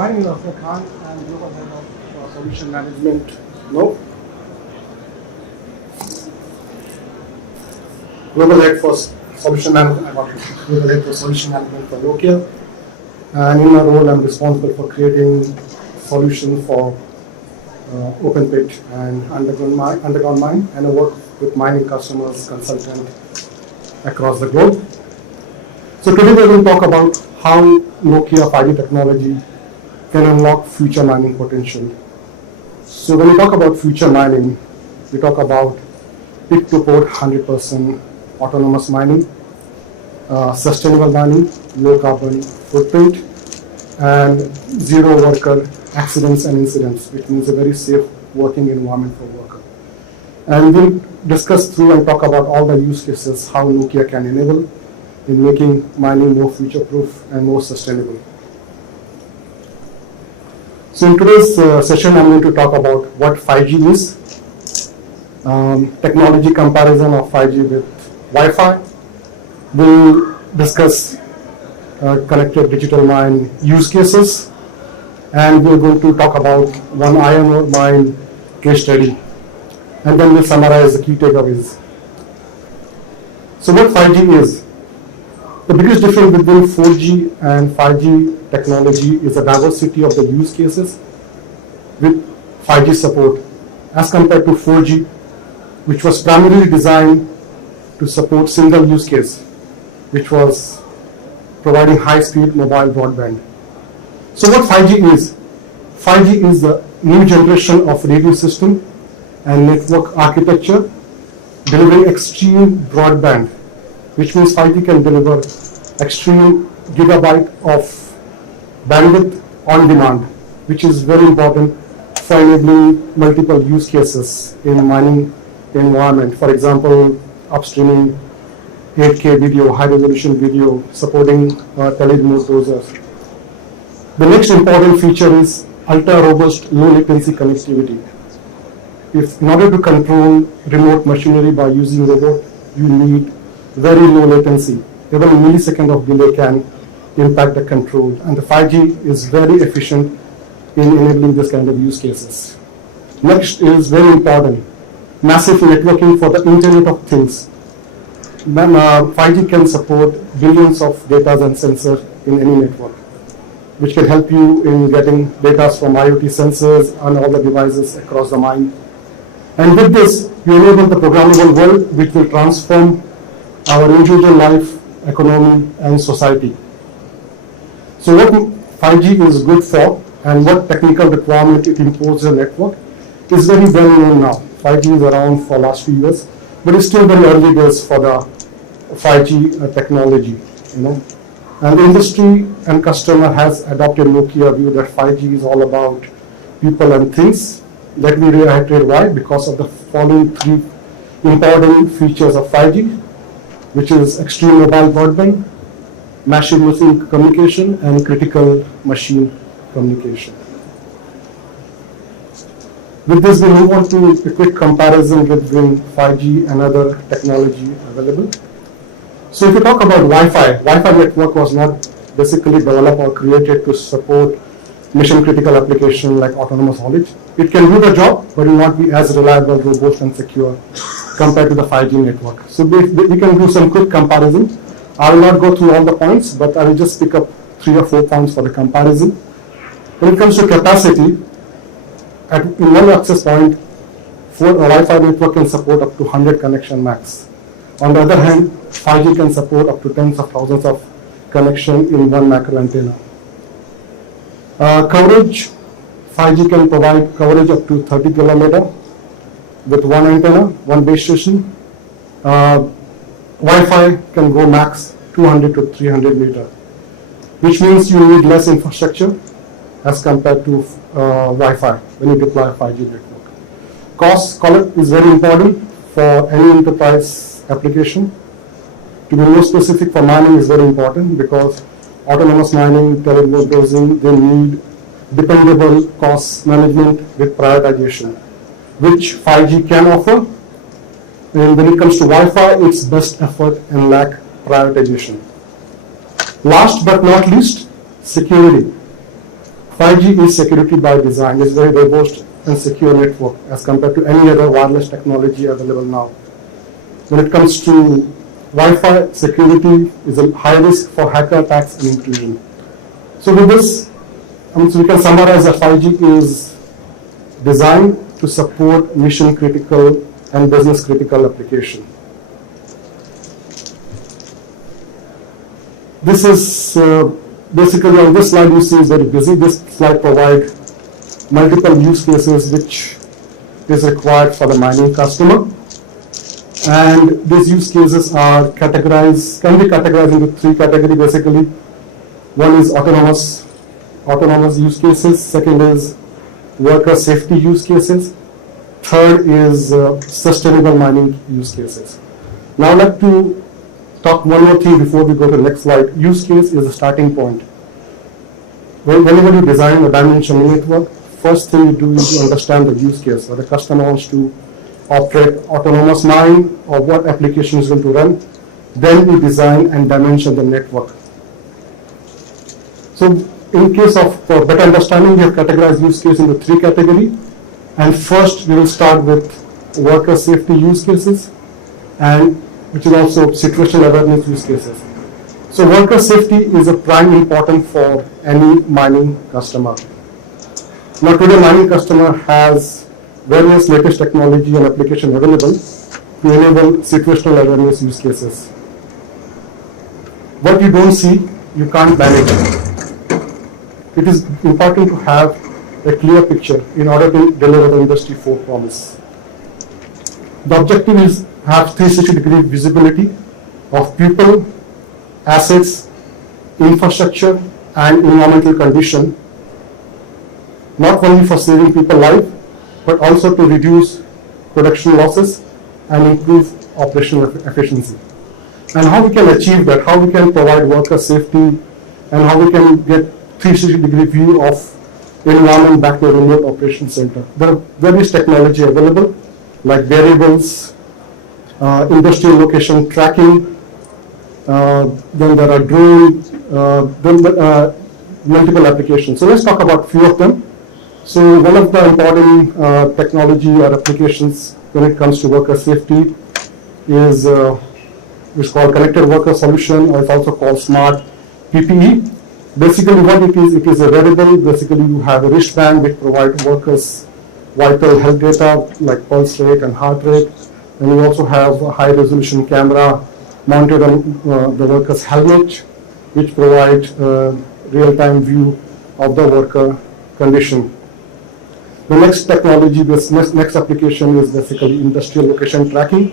My name is Asghar Khan. I am Global Head of Solution Management. No. Global Head for Solution Management. Global Head for Solution Management for Nokia. And in my role, I'm responsible for creating solutions for open pit and underground mine, and I work with mining customers, consultants across the globe. So today we will talk about how Nokia 5G technology can unlock future mining potential. So when we talk about future mining, we talk about peak to port 100% autonomous mining, sustainable mining, low carbon footprint, and zero worker accidents and incidents, which means a very safe working environment for workers. And we'll discuss through and talk about all the use cases how Nokia can enable in making mining more future-proof and more sustainable. So in today's session, I'm going to talk about what 5G is, technology comparison of 5G with Wi-Fi. We'll discuss connected digital mine use cases, and we're going to talk about one iron ore mine case study, and then we'll summarize the key takeaways. So what 5G is? The biggest difference between 4G and 5G technology is the diversity of the use cases with 5G support as compared to 4G, which was primarily designed to support single use case, which was providing high-speed mobile broadband. So what 5G is? 5G is the new generation of radio system and network architecture delivering extreme broadband, which means 5G can deliver extreme gigabyte of bandwidth on demand, which is very important for enabling multiple use cases in mining environment. For example, upstreaming 8K video, high resolution video, supporting tele-remote browsers. The next important feature is ultra robust low latency connectivity. In order to control remote machinery by using robot, you need very low latency. Even a millisecond of delay can impact the control, and the 5G is very efficient in enabling this kind of use cases. Next is very important, massive networking for the Internet of Things. Then 5G can support billions of data and sensors in any network, which can help you in getting data from IoT sensors and all the devices across the mine. And with this, you enable the programmable world, which will transform our individual life, economy, and society. So what 5G is good for and what technical requirement it imposes on network is very well known now. 5G is around for last few years, but it's still very early days for the 5G technology. And the industry and customer has adopted Nokia view that 5G is all about people and things. Let me reiterate why. Because of the following three important features of 5G, which is extreme mobile broadband, machine-machine communication, and critical machine communication. With this, we move on to a quick comparison between 5G and other technology available. So if you talk about Wi-Fi network was not basically developed or created to support mission-critical application like autonomous haulage. It can do the job, but it will not be as reliable, robust, and secure compared to the 5G network. So we can do some quick comparison. I will not go through all the points, but I will just pick up 3 or 4 points for the comparison. When it comes to capacity, in one access point, a Wi-Fi network can support up to 100 connection max. On the other hand, 5G can support up to tens of thousands of connection in one macro antenna. Coverage, 5G can provide coverage up to 30 kilometers with one antenna, one base station. Wi-Fi can go max 200 to 300 meters, which means you need less infrastructure as compared to Wi-Fi when you deploy a 5G network. Cost is very important for any enterprise application. To be more specific, for mining is very important because autonomous mining, tele-remote browsing, they need dependable cost management with prioritization, which 5G can offer. And when it comes to Wi-Fi, it's best effort and lack prioritization. Last but not least, security. 5G is security by design. It's very robust and secure network as compared to any other wireless technology available now. When it comes to Wi-Fi, security is a high risk for hacker attacks and intrusion. So with this, so we can summarize that 5G is designed to support mission critical and business critical application. This is basically on this slide you see is very busy. This slide provides multiple use cases which is required for the mining customer. And these use cases are can be categorized into three categories basically. One is autonomous use cases, second is worker safety use cases, third is sustainable mining use cases. Now I'd like to talk one more thing before we go to the next slide. Use case is a starting point. Whenever you design a dimensional network, first thing you do is to understand the use case. Whether the customer wants to operate autonomous mine or what application is going to run, then we design and dimension the network. So in case of for better understanding, we have categorized use case into three categories. And first we will start with worker safety use cases, and which is also situational awareness use cases. So worker safety is a prime important for any mining customer. Now today mining customer has various latest technology and application available to enable situational awareness use cases. What you don't see, you can't manage it. It is important to have a clear picture in order to deliver the Industry 4 promise. The objective is have 360-degree visibility of people, assets, infrastructure, and environmental condition, not only for saving people life, but also to reduce production losses and improve operational efficiency. And how we can achieve that, how we can provide worker safety, and how we can get 360-degree view of environment back to a remote operation center. There are various technology available, like variables, industrial location tracking, then there are drone, multiple applications. So let's talk about few of them. So one of the important technology or applications when it comes to worker safety is called connected worker solution, or it's also called smart PPE. Basically what it is a wearable. Basically you have a wristband which provides workers vital health data like pulse rate and heart rate, and you also have a high resolution camera mounted on the worker's helmet which provides real-time view of the worker condition. The next technology, this next application is basically industrial location tracking,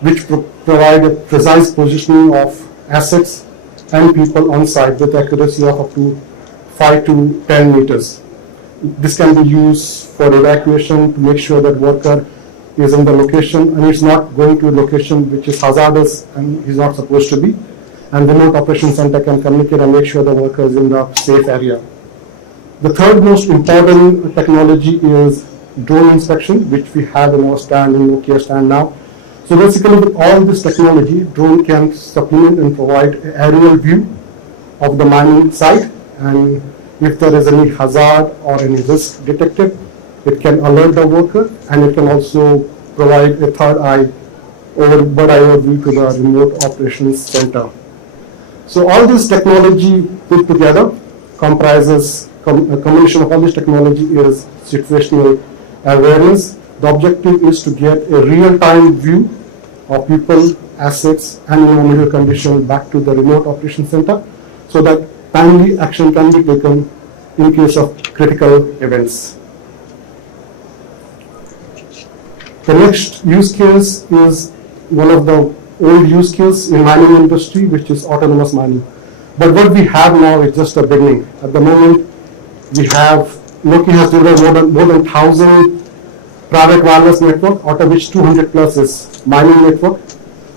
which provide a precise positioning of assets and people on site with accuracy of up to 5 to 10 meters. This can be used for evacuation to make sure that worker is in the location and is not going to a location which is hazardous and he's not supposed to be. And the remote operation center can communicate and make sure the worker is in the safe area. The third most important technology is drone inspection, which we have in our stand, in Nokia stand now. So basically with all this technology, drone can supplement and provide an aerial view of the mining site, and if there is any hazard or any risk detected, it can alert the worker, and it can also provide a third eye or bird eye view to the remote operations center. So all this technology put together comprises a combination of all this technology is situational awareness. The objective is to get a real-time view of people, assets, and environmental conditions back to the remote operation center, so that timely action can be taken in case of critical events. The next use case is one of the old use cases in mining industry, which is autonomous mining. But what we have now is just a beginning. At the moment, we have Nokia has delivered more than 1,000 private wireless network, out of which 200 plus is mining network.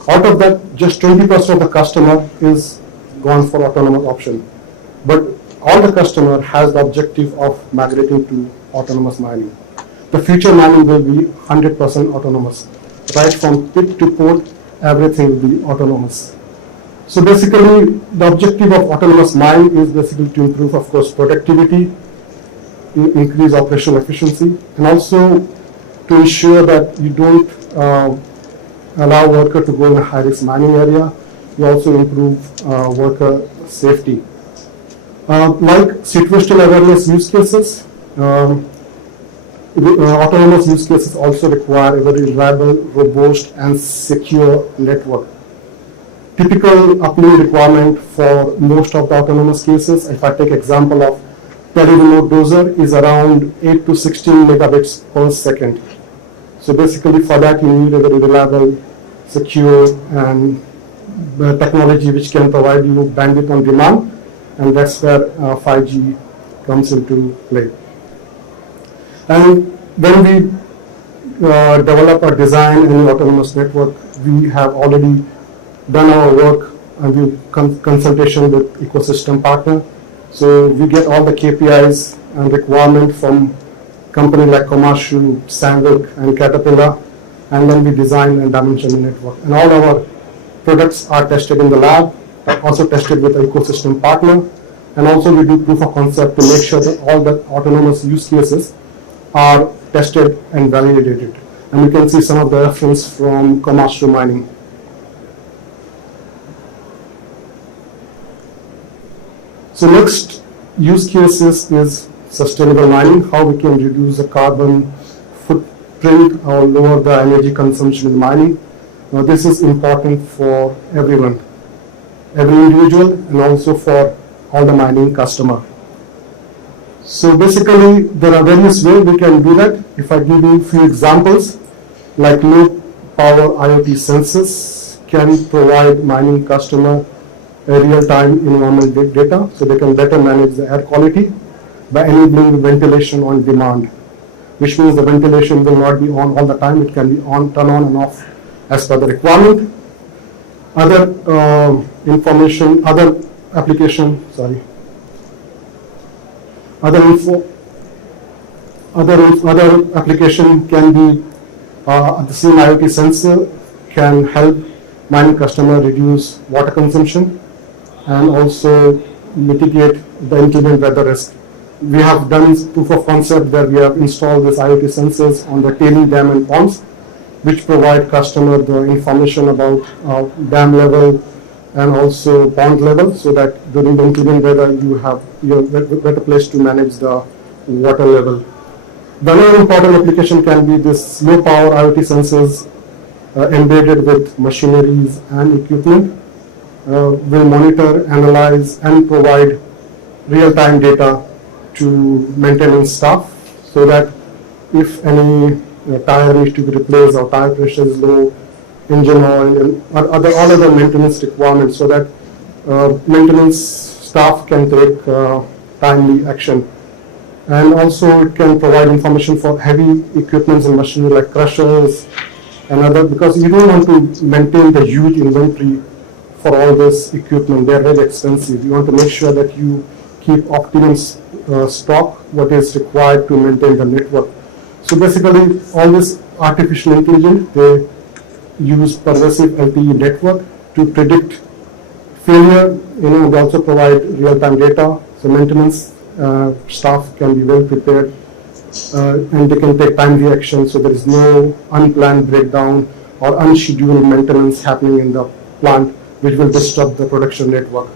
Out of that, just 20% of the customer is gone for autonomous option. But all the customer has the objective of migrating to autonomous mining. The future mining will be 100% autonomous. Right from pit to port, everything will be autonomous. So basically, the objective of autonomous mining is basically to improve, of course, productivity, increase operational efficiency, and also to ensure that you don't allow worker to go in a high-risk mining area. You also improve worker safety. Like situational awareness use cases, autonomous use cases also require a very reliable, robust, and secure network. Typical uplink requirement for most of the autonomous cases, if I take example of tele-remote dozer, is around 8 to 16 megabits per second. So basically for that you need a very reliable, secure, and technology which can provide you bandwidth on demand, and that's where 5G comes into play. And when we develop or design any autonomous network, we have already done our work and we consultation with ecosystem partner. So we get all the KPIs and requirement from company like Komatsu, Sandvik, and Caterpillar, and then we design and dimension the network. And all our products are tested in the lab, also tested with an ecosystem partner, and also we do proof of concept to make sure that all the autonomous use cases are tested and validated. And you can see some of the reference from Komatsu Mining. So next use cases is sustainable mining, how we can reduce the carbon footprint or lower the energy consumption in mining. Now this is important for everyone, every individual, and also for all the mining customer. So basically there are various ways we can do that. If I give you a few examples, like low power IoT sensors can provide mining customer real-time environmental data, so they can better manage the air quality by enabling ventilation on demand, which means the ventilation will not be on all the time, it can be on, turn on and off as per the requirement. Other application can be the same IoT sensor can help mining customer reduce water consumption and also mitigate the inclement weather risk. We have done proof of concept where we have installed these IoT sensors on the tailing dam and ponds, which provide customer the information about dam level and also pond level, so that during the inclement weather you are better place to manage the water level. The other important application can be this low power IoT sensors embedded with machineries and equipment will monitor, analyze, and provide real-time data to maintenance staff, so that if any tire needs to be replaced or tire pressure is low, engine oil, and all other maintenance requirements, so that maintenance staff can take timely action. And also it can provide information for heavy equipments and machinery like crushers and other, because you don't want to maintain the huge inventory for all this equipment. They're very expensive. You want to make sure that you keep optimum stock, what is required to maintain the network. So basically all this artificial intelligence, they use pervasive LTE network to predict failure. They also provide real-time data, so maintenance staff can be well prepared and they can take timely action, so there is no unplanned breakdown or unscheduled maintenance happening in the plant which will disrupt the production network.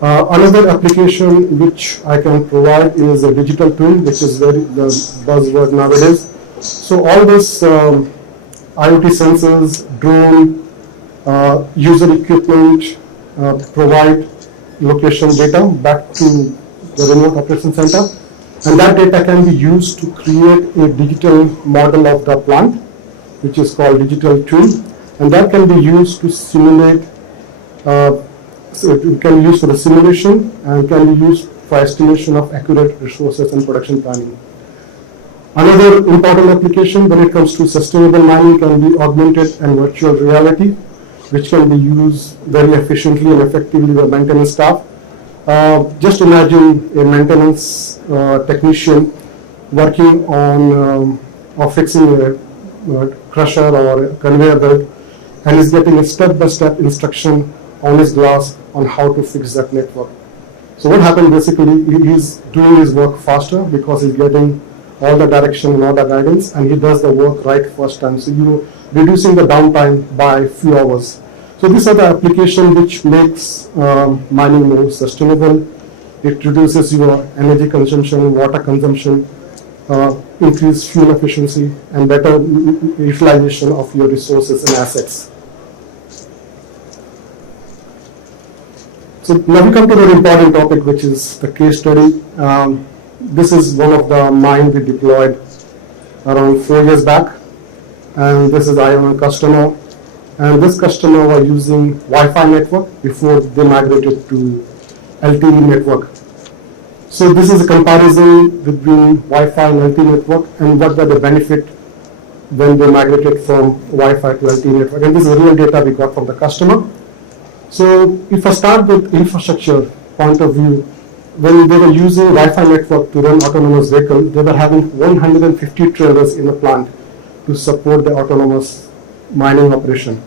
Another application which I can provide is a digital twin, which is very the buzzword nowadays. So all this IoT sensors, drone, user equipment provide location data back to the remote operation center, and that data can be used to create a digital model of the plant, which is called digital twin, and that can be used to simulate. So it can be used for the simulation and can be used for estimation of accurate resources and production planning. Another important application when it comes to sustainable mining can be augmented and virtual reality, which can be used very efficiently and effectively by maintenance staff. Just imagine a maintenance technician working on or fixing a crusher or a conveyor belt, and is getting a step-by-step instruction on his glass on how to fix that network. So what happened basically, he's doing his work faster because he's getting all the direction and all the guidance, and he does the work right first time. So you're reducing the downtime by few hours. So these are the applications which makes mining more sustainable. It reduces your energy consumption, water consumption, increase fuel efficiency, and better utilization of your resources and assets. So now we come to the important topic, which is the case study. This is one of the mines we deployed around 4 years back, and this is IMARC customer. And this customer was using Wi-Fi network before they migrated to LTE network. So this is a comparison between Wi-Fi and LTE network, and what were the benefit when they migrated from Wi-Fi to LTE network. And this is real data we got from the customer. So if I start with infrastructure point of view, when they were using Wi-Fi network to run autonomous vehicle, they were having 150 trailers in the plant to support the autonomous mining operation.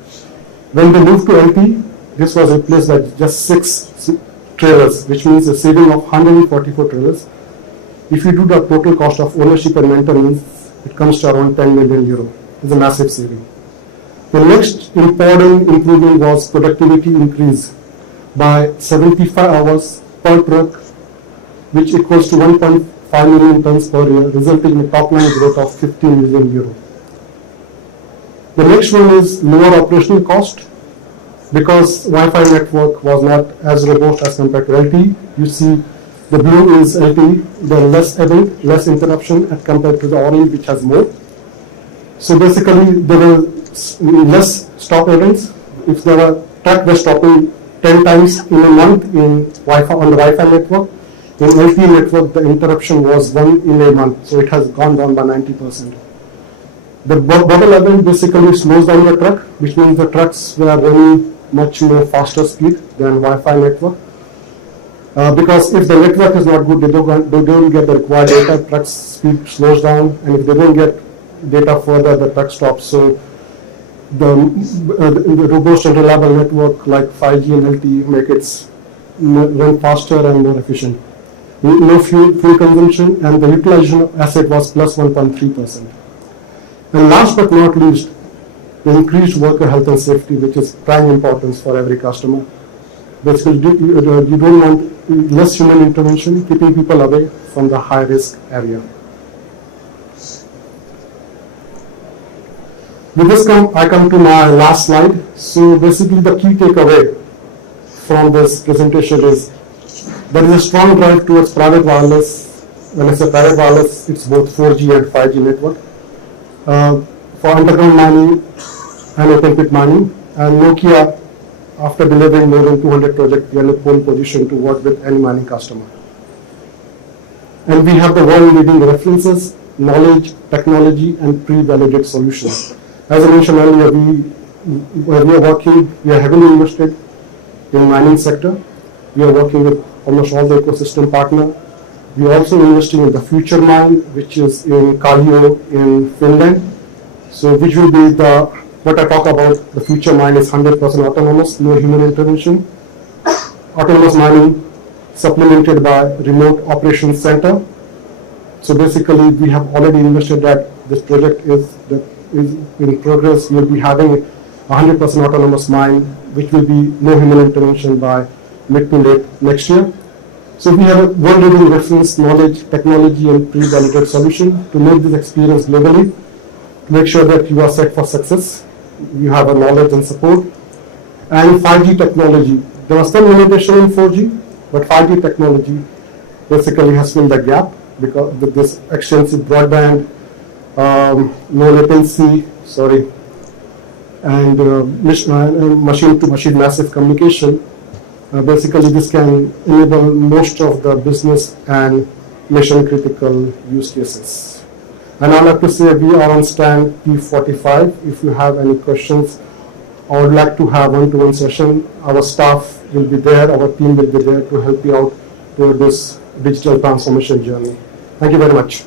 When they moved to LTE, this was replaced by just 6 trailers, which means a saving of 144 trailers. If you do the total cost of ownership and maintenance, it comes to around 10 million euro. It's a massive saving. The next important improvement was productivity increase by 75 hours per truck, which equals to 1.5 million tons per year, resulting in a top line growth of 15 million euro. The next one is lower operational cost, because Wi-Fi network was not as robust as compared to LTE. You see the blue is LTE, the less event, less interruption as compared to the orange, which has more. So basically there were less stop events. If there were truck was stopping 10 times in a month in Wi-Fi on the Wi-Fi network, in LTE network the interruption was 1 in a month, so it has gone down by 90%. The bubble event basically slows down the truck, which means the trucks were running much more faster speed than Wi-Fi network. Because if the network is not good, they don't get the required data, truck's speed slows down, and if they don't get data further, the truck stops. So the robust and reliable network like 5G and LTE make it run faster and more efficient. No fuel consumption, and the utilization of asset was plus 1.3%. And last but not least, the increased worker health and safety, which is prime importance for every customer. Basically, you don't want less human intervention, keeping people away from the high risk area. With this, I come to my last slide. So basically, the key takeaway from this presentation is there is a strong drive towards private wireless. When I say private wireless, it's both 4G and 5G network. For underground mining and open pit mining, and Nokia, after delivering more than 200 projects, we are in a pole position to work with any mining customer. And we have the world leading references, knowledge, technology, and pre-validated solutions. As I mentioned earlier, we are heavily invested in mining sector. We are working with almost all the ecosystem partner. We are also investing in the future mine, which is in Kallio in Finland. So which will be what I talk about, the future mine is 100% autonomous, no human intervention. Autonomous mining supplemented by remote operations center. So basically we have already invested that this project is in progress. We will be having 100% autonomous mine, which will be no human intervention by mid to late next year. So we have a world-leading reference, knowledge, technology, and pre-validated solution to make this experience globally, to make sure that you are set for success. You have a knowledge and support. And 5G technology. There was some limitation in 4G, but 5G technology basically has filled the gap because with this extensive broadband, low latency, and machine-to-machine massive communication. Basically, this can enable most of the business and mission-critical use cases. And I'd like to say we are on stand P45. If you have any questions, I would like to have one-to-one session. Our staff will be there, our team will be there to help you out toward this digital transformation journey. Thank you very much.